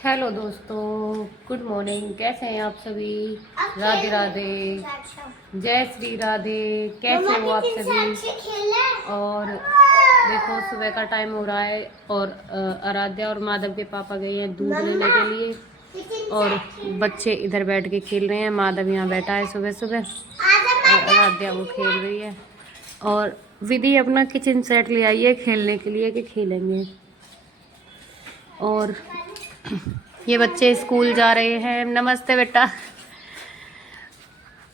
Hello दोस्तों, good morning. कैसे हैं आप सभी? राधे राधे, जय श्री राधे। कैसे हो आप सभी? और देखो सुबह का टाइम हो रहा है और आराध्या और माधव के पापा गए हैं दूध लेने के लिए और बच्चे इधर बैठ के खेल रहे हैं। माधव यहाँ बैठा है सुबह सुबह और आराध्या वो खेल रही है। और विधि अपना किचन सेट ले आई है खेलने के लिए कि खेलेंगे। और ये बच्चे स्कूल जा रहे हैं। नमस्ते बेटा।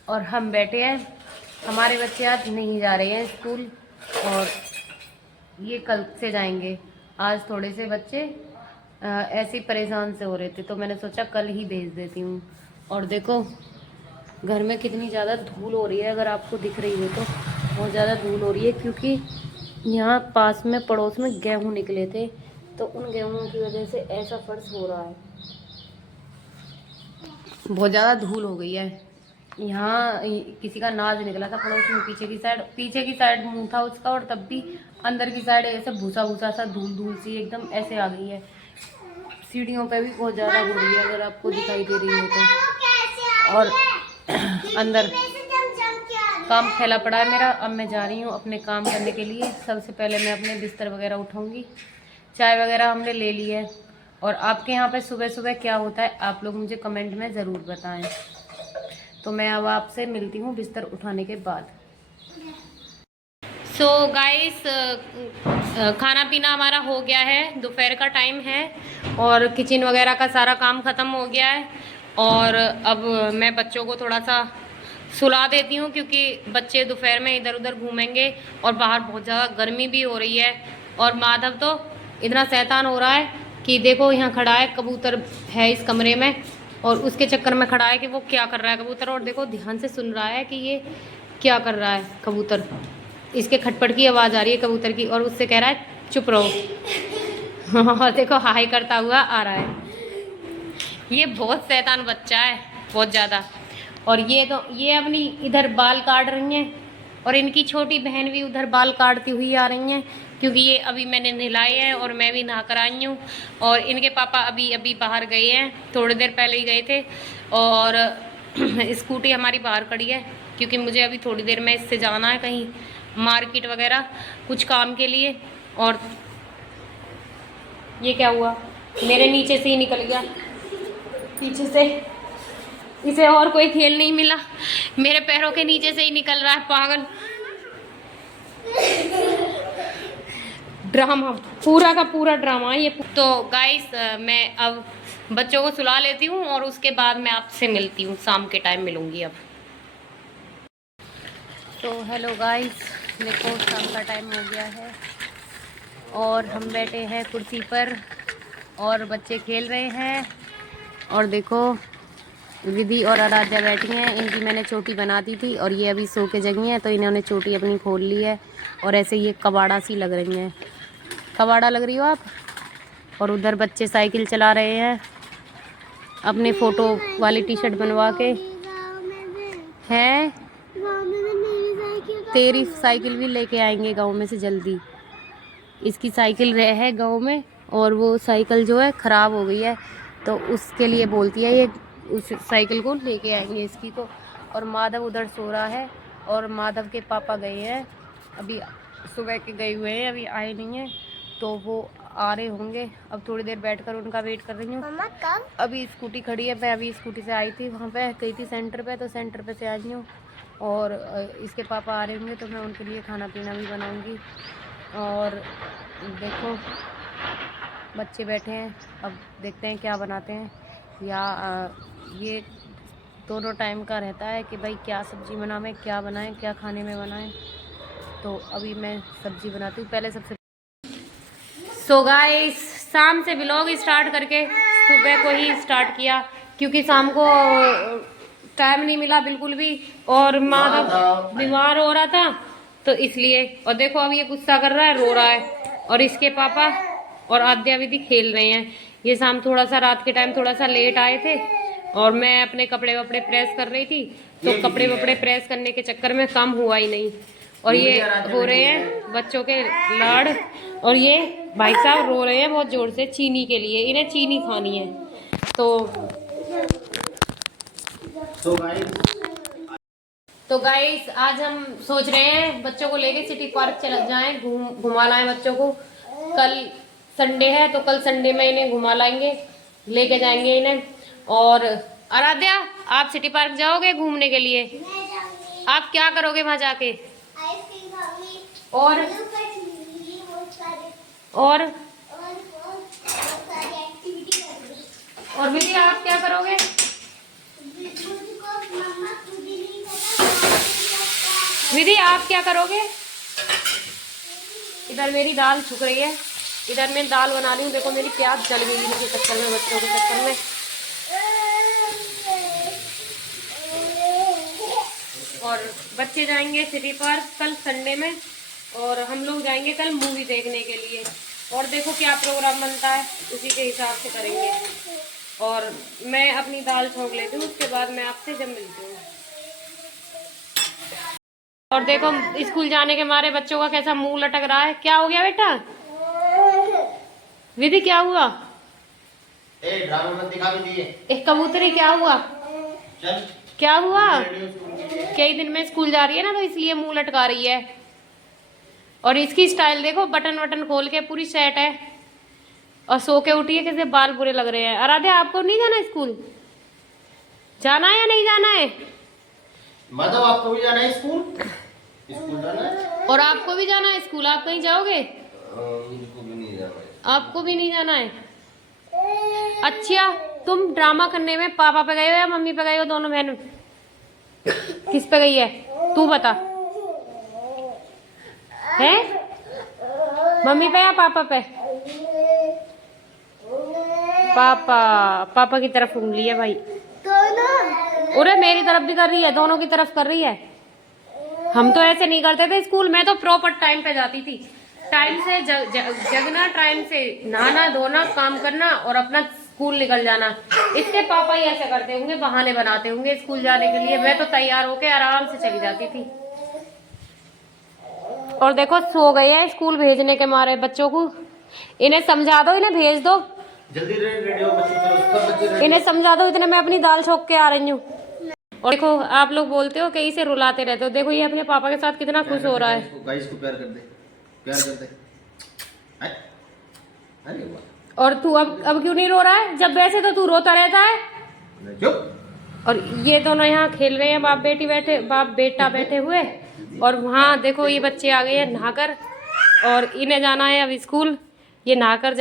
और हम बैठे हैं। हमारे बच्चे आज नहीं जा रहे हैं स्कूल और ये कल से जाएंगे। आज थोड़े से बच्चे ऐसे ही परेशान से हो रहे थे तो मैंने सोचा कल ही भेज देती हूँ। और देखो घर में कितनी ज़्यादा धूल हो रही है, अगर आपको दिख रही हो तो बहुत ज़्यादा धूल हो रही है क्योंकि यहाँ पास में पड़ोस में गेहूँ निकले थे तो उन गेहूँ की वजह से ऐसा फर्श हो रहा है। बहुत ज़्यादा धूल हो गई है। यहाँ किसी का नाज निकला था पड़ोस में, पीछे की साइड मुंह था उसका और तब भी अंदर की साइड ऐसे भूसा भूसा सा धूल धूल सी एकदम ऐसे आ गई है। सीढ़ियों पे भी बहुत ज़्यादा हो रही है, अगर आपको दिखाई दे रही हो तो। और अंदर काम फैला पड़ा है मेरा। अब मैं जा रही हूँ अपने काम करने के लिए। सबसे पहले मैं अपने बिस्तर वगैरह उठाऊँगी। चाय वगैरह हमने ले ली है। और आपके यहाँ पे सुबह सुबह क्या होता है आप लोग मुझे कमेंट में ज़रूर बताएं। तो मैं अब आपसे मिलती हूँ बिस्तर उठाने के बाद। सो गाइस, खाना पीना हमारा हो गया है, दोपहर का टाइम है और किचन वगैरह का सारा काम ख़त्म हो गया है। और अब मैं बच्चों को थोड़ा सा सुला देती हूँ क्योंकि बच्चे दोपहर में इधर उधर घूमेंगे और बाहर बहुत ज़्यादा गर्मी भी हो रही है। और माधव तो इतना शैतान हो रहा है कि देखो यहाँ खड़ा है, कबूतर है इस कमरे में और उसके चक्कर में खड़ा है कि वो क्या कर रहा है कबूतर। और देखो ध्यान से सुन रहा है कि ये क्या कर रहा है कबूतर। इसके खटपट की आवाज़ आ रही है कबूतर की और उससे कह रहा है चुप रहो। और देखो हाई करता हुआ आ रहा है। ये बहुत शैतान बच्चा है, बहुत ज़्यादा। और ये अपनी इधर बाल काट रही हैं और इनकी छोटी बहन भी उधर बाल काटती हुई आ रही हैं क्योंकि ये अभी मैंने नहलाए हैं और मैं भी नहा कर आई हूँ। और इनके पापा अभी अभी बाहर गए हैं, थोड़ी देर पहले ही गए थे। और स्कूटी हमारी बाहर खड़ी है क्योंकि मुझे अभी थोड़ी देर में इससे जाना है कहीं मार्केट वगैरह कुछ काम के लिए। और ये क्या हुआ, मेरे नीचे से ही निकल गया पीछे से। इसे और कोई खेल नहीं मिला, मेरे पैरों के नीचे से ही निकल रहा है पागल। ड्रामा, पूरा का पूरा ड्रामा ये। तो गाइस मैं अब बच्चों को सुला लेती हूँ और उसके बाद मैं आपसे मिलती हूँ, शाम के टाइम मिलूँगी अब। तो हेलो गाइस, देखो शाम का टाइम हो गया है और हम बैठे हैं कुर्सी पर और बच्चे खेल रहे हैं। और देखो विधि और आराध्या बैठी हैं, इनकी मैंने चोटी बना दी थी और ये अभी सो के जगी हैं तो इन्होंने चोटी अपनी खोल ली है और ऐसे ये कबाड़ा सी लग रही हैं। कबाड़ा लग रही हो आप। और उधर बच्चे साइकिल चला रहे हैं अपने फ़ोटो वाली टी शर्ट बनवा के। हैं तेरी साइकिल भी लेके आएंगे गांव में से जल्दी। इसकी साइकिल रह है गांव में और वो साइकिल जो है ख़राब हो गई है तो उसके लिए बोलती है ये उस साइकिल को लेके आएंगे इसकी को। और माधव उधर सो रहा है और माधव के पापा गए हैं, अभी सुबह के गए हुए हैं, अभी आए नहीं हैं तो वो आ रहे होंगे। अब थोड़ी देर बैठकर उनका वेट कर रही हूँ। अभी स्कूटी खड़ी है, मैं अभी स्कूटी से आई थी, वहाँ पे गई थी सेंटर पे तो सेंटर पे से आई हूँ। और इसके पापा आ रहे होंगे तो मैं उनके लिए खाना पीना भी बनाऊँगी। और देखो बच्चे बैठे हैं, अब देखते हैं क्या बनाते हैं। या ये दोनों टाइम का रहता है कि भाई क्या सब्ज़ी बनाएं, क्या बनाएं, क्या खाने में बनाएं। तो अभी मैं सब्ज़ी बनाती हूँ पहले सबसे। सो गाइस, शाम से व्लॉग स्टार्ट करके सुबह को ही स्टार्ट किया क्योंकि शाम को टाइम नहीं मिला बिल्कुल भी और माधव बीमार हो रहा था तो इसलिए। और देखो अब ये गुस्सा कर रहा है, रो रहा है और इसके पापा और आद्या विधि खेल रहे हैं। ये शाम थोड़ा सा रात के टाइम थोड़ा सा लेट आए थे और मैं अपने कपड़े वपड़े प्रेस कर रही थी तो कपड़े वपड़े प्रेस करने के चक्कर में काम हुआ ही नहीं। और ये हो रहे हैं बच्चों के लाड़। और ये भाई साहब रो रहे हैं बहुत जोर से चीनी के लिए, इन्हें चीनी खानी है। तो गाइस आज हम सोच रहे हैं बच्चों को लेके सिटी पार्क चले जाएं, घुमा लाएं बच्चों को। कल संडे है तो कल संडे में इन्हें घुमा लाएंगे, लेके जाएंगे इन्हें। और आराध्या आप सिटी पार्क जाओगे घूमने के लिए? आप क्या करोगे वहां जाके? और विधि आप क्या करोगे? विधि आप क्या करोगे? इधर मेरी दाल छुक रही है, इधर मैं दाल बना रही हूँ। देखो मेरी प्याज जल गई इनके चक्कर में, बच्चों के चक्कर में। और बच्चे जाएंगे सिटी पार्क कल संडे में, और हम लोग जाएंगे कल मूवी देखने के लिए। और देखो क्या प्रोग्राम बनता है उसी के हिसाब से करेंगे। और मैं अपनी दाल छौंक लेती हूँ, उसके बाद मैं आपसे जब मिलती हूँ। और देखो स्कूल जाने के मारे बच्चों का कैसा मुंह लटक रहा है। क्या हो गया बेटा? विधि क्या हुआ? ड्रामा मत दिखा विधि। एक कबूतरी क्या हुआ? चल क्या हुआ? कई दिन में स्कूल जा रही है ना, तो इसलिए मुंह लटका रही है। और इसकी स्टाइल देखो, बटन वटन खोल के पूरी सेट है, और सो के उठी है, कैसे बाल बुरे लग रहे हैं। आराध्या आपको नहीं जाना स्कूल? जाना है या नहीं जाना है? मतलब आपको भी जाना है स्कूल? स्कूल जाना है। और आपको भी जाना है स्कूल? आप कहीं जाओगे? मुझको भी नहीं जाना है। आपको भी नहीं जाना है? अच्छा, तुम ड्रामा करने में पापा पे गए हो या मम्मी पे गए हो? दोनों बहन किस पे गई है तू बता? है मम्मी पे या पापा पे? पापा की तरफ उंगली है भाई। अरे मेरी तरफ भी कर रही है, दोनों की तरफ कर रही है। हम तो ऐसे नहीं करते थे स्कूल में, तो प्रॉपर टाइम पे जाती थी। टाइम से जगना, टाइम से नहाना धोना, काम करना और अपना स्कूल निकल जाना। इसके पापा ही ऐसे करते होंगे, बहाने बनाते होंगे स्कूल जाने के लिए। मैं तो तैयार होके आराम से चली जाती थी। और देखो सो गए हैं स्कूल भेजने के मारे बच्चों को। इन्हें समझा दो, इन्हें भेज दो जल्दी रेडी हो बच्चे। इन्हें समझा दो, इतने मैं अपनी दाल छौंक के आ रही हूँ। और देखो आप लोग बोलते हो कहीं से रुलाते रहते हो, देखो ये अपने पापा के साथ कितना खुश हो रहा है। गाइस को प्यार कर दे, प्यार कर दे। अरे वाह। और तू अब क्यों नहीं रो रहा है? जब वैसे तो तू रोता रहता है। चुप। और ये दोनों यहाँ खेल रहे हैं, बाप बेटा बैठे हुए। और वहाँ देखो ये बच्चे आ गए हैं नहाकर, और इन्हें जाना है अब स्कूल। ये नहाकर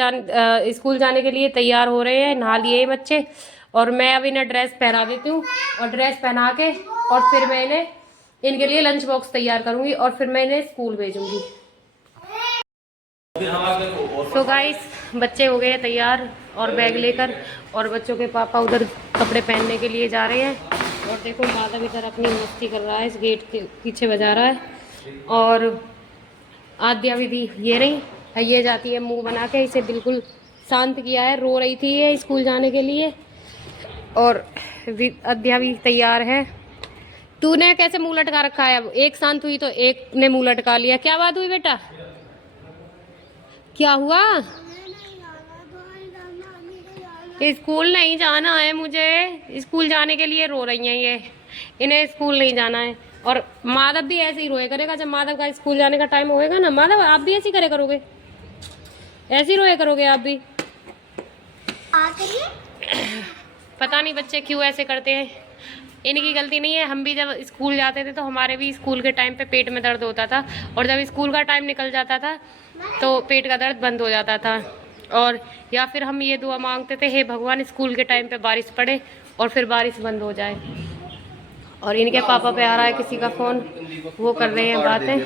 स्कूल जाने के लिए तैयार हो रहे हैं, नहा लिए ये बच्चे। और मैं अब इन्हें ड्रेस पहना देती हूँ, और ड्रेस पहना के और फिर मैं इनके लिए लंच बॉक्स तैयार करूँगी, और फिर मैं इन्हें स्कूल भेजूँगी। तो गाइस बच्चे हो गए तैयार और बैग लेकर, और बच्चों के पापा उधर कपड़े पहनने के लिए जा रहे हैं। और देखो माधव इधर अपनी मस्ती कर रहा है, इस गेट के पीछे बजा रहा है। और आद्या विधि ये रही है, ये जाती है मुंह बना के, इसे बिल्कुल शांत किया है, रो रही थी ये स्कूल जाने के लिए। और आद्या भी तैयार है। तूने कैसे मुंह लटका रखा है? अब एक शांत हुई तो एक ने मुंह लटका लिया। क्या बात हुई बेटा? क्या हुआ? स्कूल नहीं जाना है मुझे, स्कूल जाने के लिए रो रही हैं ये, इन्हें स्कूल नहीं जाना है। और माधव भी ऐसे ही रोए करेगा जब माधव का स्कूल जाने का टाइम होएगा ना। माधव आप भी ऐसे ही करे करोगे, ऐसे ही रोए करोगे आप भी? पता नहीं बच्चे क्यों ऐसे करते हैं, इनकी गलती नहीं है। हम भी जब स्कूल जाते थे तो हमारे भी स्कूल के टाइम पे पेट में दर्द होता था, और जब स्कूल का टाइम निकल जाता था तो पेट का दर्द बंद हो जाता था। और या फिर हम ये दुआ मांगते थे, हे भगवान स्कूल के टाइम पे बारिश पड़े और फिर बारिश बंद हो जाए। और इनके पापा पे आ रहा है किसी का फ़ोन, वो कर रहे हैं बातें,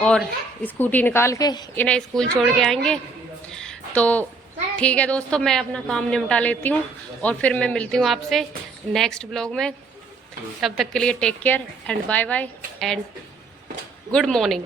और स्कूटी निकाल के इन्हें स्कूल छोड़ के आएंगे। तो ठीक है दोस्तों, मैं अपना काम निपटा लेती हूँ, और फिर मैं मिलती हूँ आपसे नेक्स्ट ब्लॉग में। तब तक के लिए take care and bye bye and good morning.